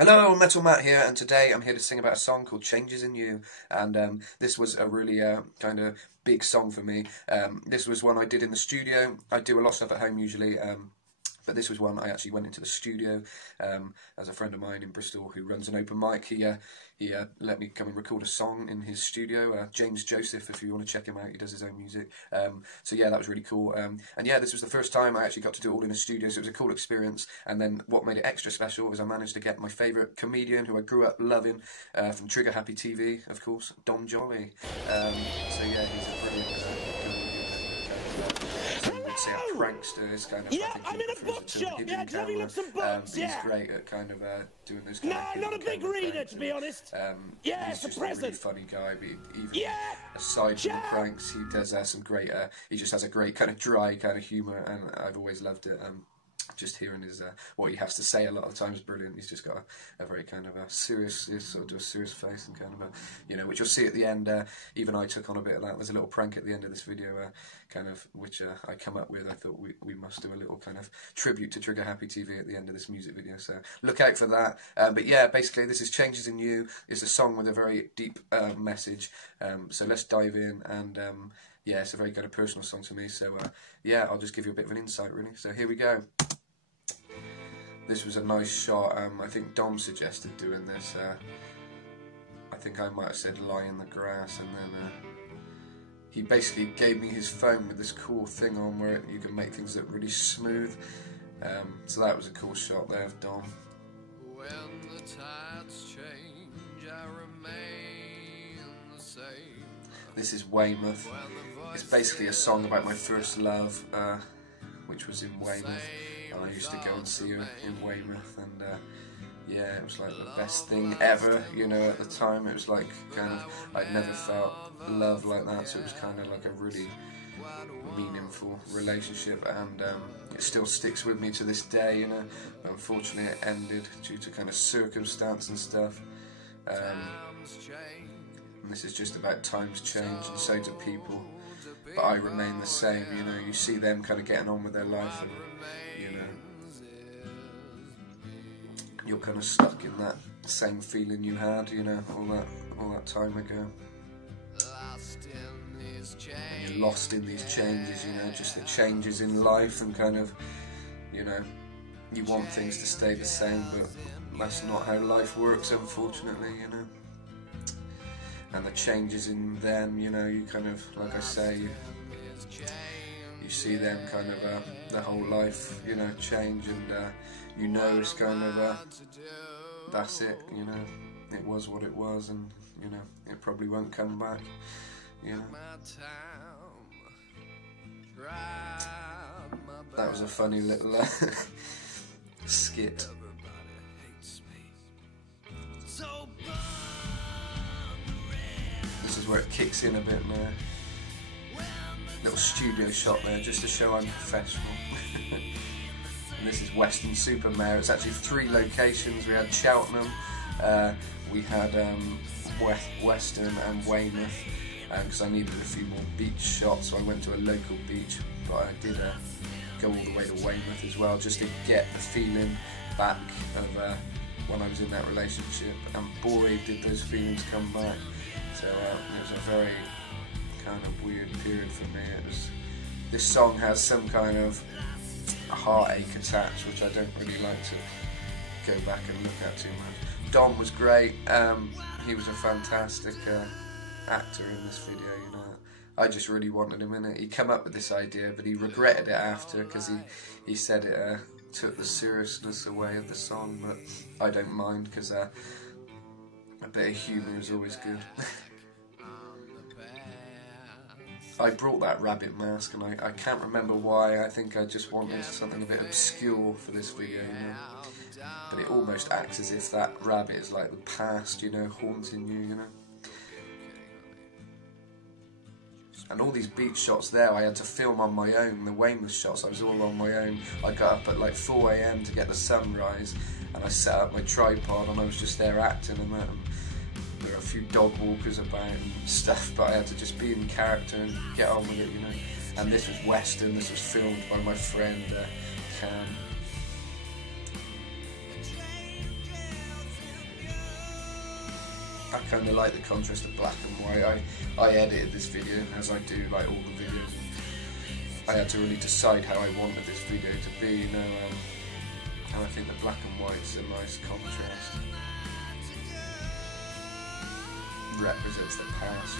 Hello, Metal Matt here, and today I'm here to sing about a song called Changes in You, and this was a really kind of big song for me. This was one I did in the studio. I do a lot of stuff at home usually, but this was one I actually went into the studio as a friend of mine in Bristol who runs an open mic. He let me come and record a song in his studio. James Joseph, if you want to check him out, he does his own music. So yeah, that was really cool. And yeah, this was the first time I actually got to do it all in a studio, so it was a cool experience. And then what made it extra special was I managed to get my favourite comedian who I grew up loving from Trigger Happy TV, of course, Dom Joly. So yeah, he's a brilliant say a prankster is kind of, yeah, I'm in a bookshop. Yeah, have you looked some books? He's great at kind of doing those kind of I'm not a big reader, to be honest. Yeah, he's it's a just present. a really funny guy, but even aside from the pranks, he does some great, he just has a great kind of dry kind of humour, and I've always loved it. Just hearing his what he has to say a lot of times, brilliant. He's just got a very kind of a serious, sort of do a serious face and kind of a, which you'll see at the end. Even I took on a bit of that. There's a little prank at the end of this video, kind of which I come up with. I thought we must do a little kind of tribute to Trigger Happy TV at the end of this music video. So look out for that. But yeah, basically this is Changes in You. It's a song with a very deep message. So let's dive in and. Yeah, it's a very kind of personal song to me. So yeah, I'll just give you a bit of an insight really. So here we go. This was a nice shot. I think Dom suggested doing this. I think I might have said lie in the grass, and then he basically gave me his phone with this cool thing on where you can make things look really smooth. So that was a cool shot there of Dom. When the tides change, I remain the same. This is Weymouth. It's basically a song about my first love, which was in Weymouth. And I used to go and see her in Weymouth, and yeah, it was like the best thing ever, at the time. It was like kind of, I'd never felt love like that, so it was kind of like a really meaningful relationship, and it still sticks with me to this day, but unfortunately it ended due to kind of circumstance and stuff. And this is just about times change, and so do people, but I remain the same. You see them kind of getting on with their life, and you're kind of stuck in that same feeling you had, all that time ago. And you're lost in these changes, just the changes in life, and kind of, you want things to stay the same, but that's not how life works, unfortunately, And the changes in them, you kind of, like I say, you see them kind of, their whole life, change, and it's kind of, that's it, it was what it was, and, it probably won't come back, That was a funny little skit. This is where it kicks in a bit now. Little studio shot there, just to show I'm professional. And this is Western Supermare. It's actually 3 locations. We had Cheltenham, we had Western and Weymouth, because I needed a few more beach shots, so I went to a local beach, but I did go all the way to Weymouth as well, just to get the feeling back of when I was in that relationship, and boy did those feelings come back. So it was a very kind of weird period for me. This song has some kind of heartache attached, which I don't really like to go back and look at too much. Dom was great. He was a fantastic actor in this video. I just really wanted him in it. He came up with this idea, but he regretted it after, because he said it took the seriousness away of the song. But I don't mind, because a bit of humour is always good. I brought that rabbit mask, and I can't remember why. I think I just wanted something a bit obscure for this video, But it almost acts as if that rabbit is like the past, haunting you, And all these beach shots there, I had to film on my own. The Weymouth shots, I was all on my own. I got up at like 4 AM to get the sunrise, and I set up my tripod, and I was just there acting and that. There were a few dog walkers about and stuff, but I had to just be in character and get on with it, And this was Western. This was filmed by my friend Cam. I kind of like the contrast of black and white. I edited this video, as I do like all the videos. I had to really decide how I wanted this video to be, you know, and I think the black and white's a nice contrast. Represents the past.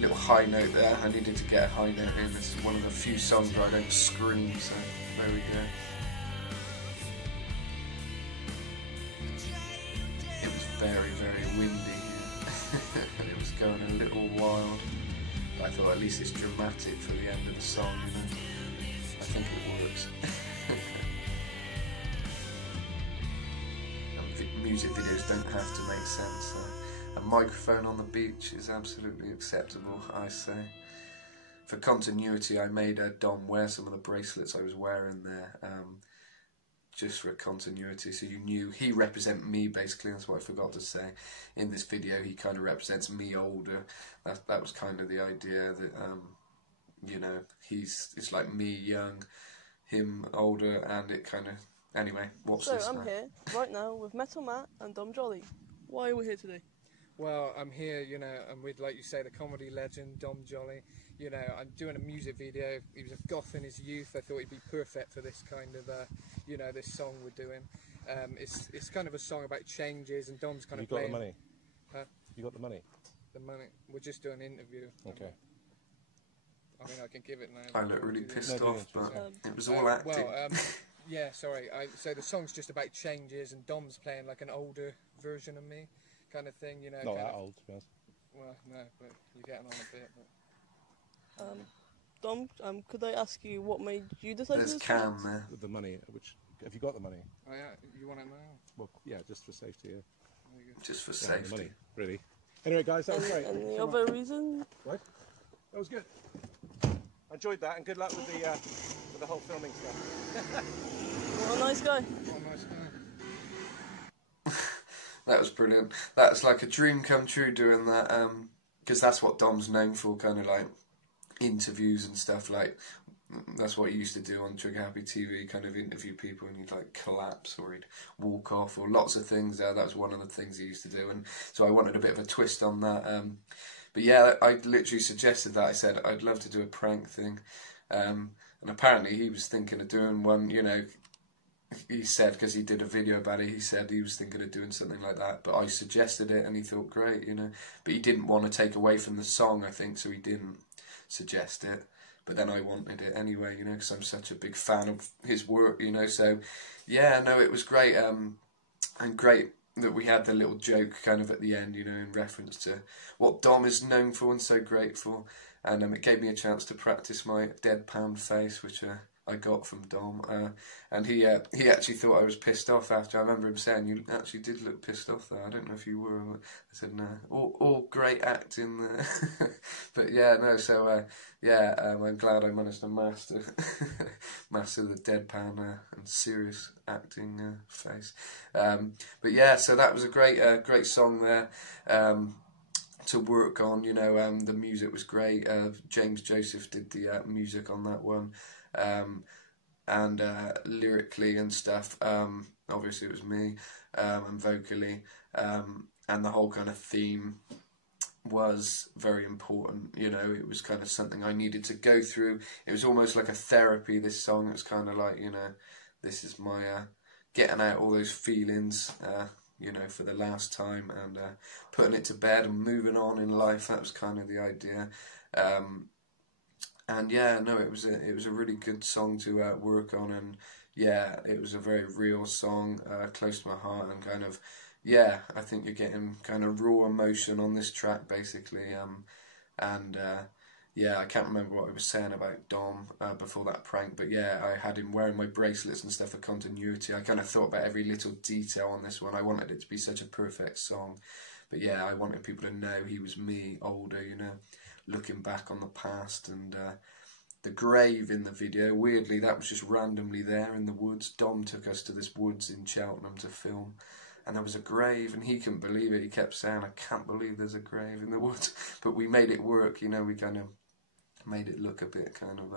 Little high note there. I needed to get a high note in. This is one of the few songs where I don't scream, so there we go. It was very, very windy here. It was going a little wild. But I thought at least it's dramatic for the end of the song, you know. I think it works. Music videos don't have to make sense. A microphone on the beach is absolutely acceptable, I say. For continuity, I made Dom wear some of the bracelets I was wearing there, just for continuity, so you knew he represented me, basically. That's what I forgot to say. In this video, he kind of represents me older. That was kind of the idea, that, you know, it's like me young, him older, and it kind of... Anyway, watch this. So I'm here, right now, with Metal Matt and Dom Joly. Why are we here today? Well, I'm here, you know, and with, like you say, the comedy legend, Dom Joly. You know, I'm doing a music video. He was a goth in his youth. I thought he'd be perfect for this kind of, you know, this song we're doing. It's kind of a song about changes, and Dom's kind of playing... You got the money? Huh? You got the money? The money. We're just doing an interview. Okay. I mean, I can give it now. I look really pissed off, but it was all acting. Well, yeah, sorry. So the song's just about changes, and Dom's playing like an older version of me, kind of thing, you know. Not that old, to be honest. Well, no, but you're getting on a bit. But... Dom, could I ask you what made you decide to do There's this? Cam there. The money, which... Have you got the money? Oh, yeah, you want it now? Well, yeah, just for safety, yeah. There you go. Just for Yeah, the safety. money, really. Anyway, guys, that was great. Any other reason? Right? That was good. I enjoyed that, and good luck with the whole filming stuff. What a nice guy. Oh, nice guy. That was brilliant. That's like a dream come true doing that, because that's what Dom's known for, kind of like interviews and stuff. Like, that's what he used to do on Trigger Happy TV, kind of interview people, and he'd like collapse or he'd walk off, or lots of things. That was one of the things he used to do, and so I wanted a bit of a twist on that. But yeah, I literally suggested that. I said I'd love to do a prank thing, and apparently he was thinking of doing one, you know. He said, because he did a video about it, he said he was thinking of doing something like that, but I suggested it and he thought, great, you know. But he didn't want to take away from the song, I think, so he didn't suggest it. But then I wanted it anyway, you know, because I'm such a big fan of his work, you know. So, yeah, no, it was great. And great that we had the little joke kind of at the end, you know, in reference to what Dom is known for and so grateful. And it gave me a chance to practice my deadpan face, which... I got from Dom, and he actually thought I was pissed off after. I remember him saying, "You actually did look pissed off there. I don't know if you were." I said, "No, all great acting there." But yeah, no. So yeah, I'm glad I managed to master the deadpan and serious acting face. But yeah, so that was a great song there. To work on, you know, the music was great. James Joseph did the music on that one. And lyrically and stuff, obviously it was me, and vocally, and the whole kind of theme was very important, you know. It was kind of something I needed to go through. It was almost like a therapy, this song. It was kind of like, you know, this is my getting out all those feelings, you know, for the last time, and putting it to bed and moving on in life. That was kind of the idea. And yeah, no, it was a really good song to work on, and yeah, it was a very real song, close to my heart, and kind of, yeah, I think you're getting kind of raw emotion on this track, basically, and yeah, I can't remember what I was saying about Dom before that prank, but yeah, I had him wearing my bracelets and stuff for continuity. I kind of thought about every little detail on this one. I wanted it to be such a perfect song, but yeah, I wanted people to know he was me, older, you know, looking back on the past. And the grave in the video, weirdly, that was just randomly there in the woods. Dom took us to this woods in Cheltenham to film, and there was a grave, and he couldn't believe it. He kept saying, "I can't believe there's a grave in the woods." But we made it work, you know. We kind of made it look a bit kind of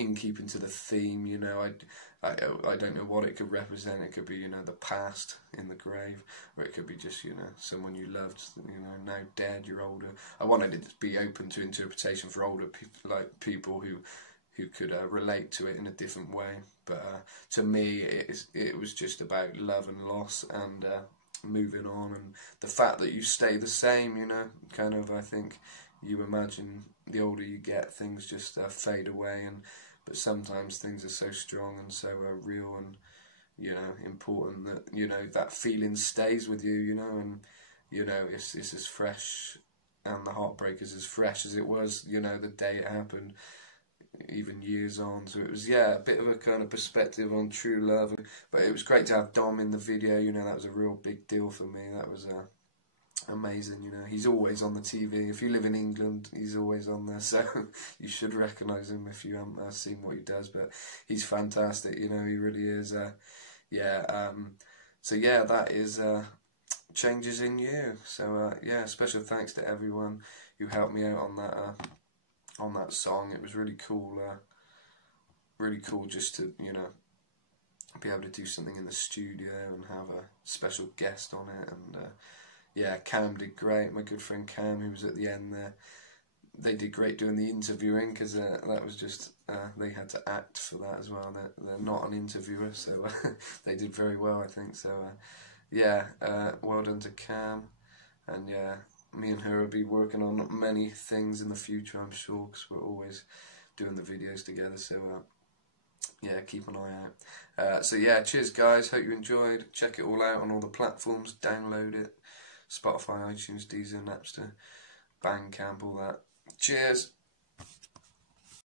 in keeping to the theme, you know, I don't know what it could represent. It could be, you know, the past in the grave, or it could be just, you know, someone you loved, you know, now dead, you're older. I wanted it to be open to interpretation for older people, like people who could relate to it in a different way. But to me, it was just about love and loss and moving on, and the fact that you stay the same, you know, kind of, I think you imagine the older you get, things just fade away, but sometimes things are so strong and so real and, you know, important that, you know, that feeling stays with you, you know, and, you know, it's as fresh, and the heartbreak is as fresh as it was, you know, the day it happened, even years on. So it was, yeah, a bit of a kind of perspective on true love. But it was great to have Dom in the video, you know, that was a real big deal for me. That was amazing, you know. He's always on the TV. If you live in England, he's always on there, so you should recognise him if you haven't seen what he does. But he's fantastic, you know, he really is. So yeah, that is Changes in You. So yeah, special thanks to everyone who helped me out on that song. It was really cool just to, you know, be able to do something in the studio and have a special guest on it. And yeah, Cam did great, my good friend Cam, who was at the end there. They did great doing the interviewing, because that was just, they had to act for that as well. They're not an interviewer, so they did very well, I think. So yeah, well done to Cam. And yeah, me and her will be working on many things in the future, I'm sure, because we're always doing the videos together. So yeah, keep an eye out. So yeah, cheers guys, hope you enjoyed. Check it all out on all the platforms, download it. Spotify, iTunes, Deezer, Napster, Bandcamp, all that. Cheers.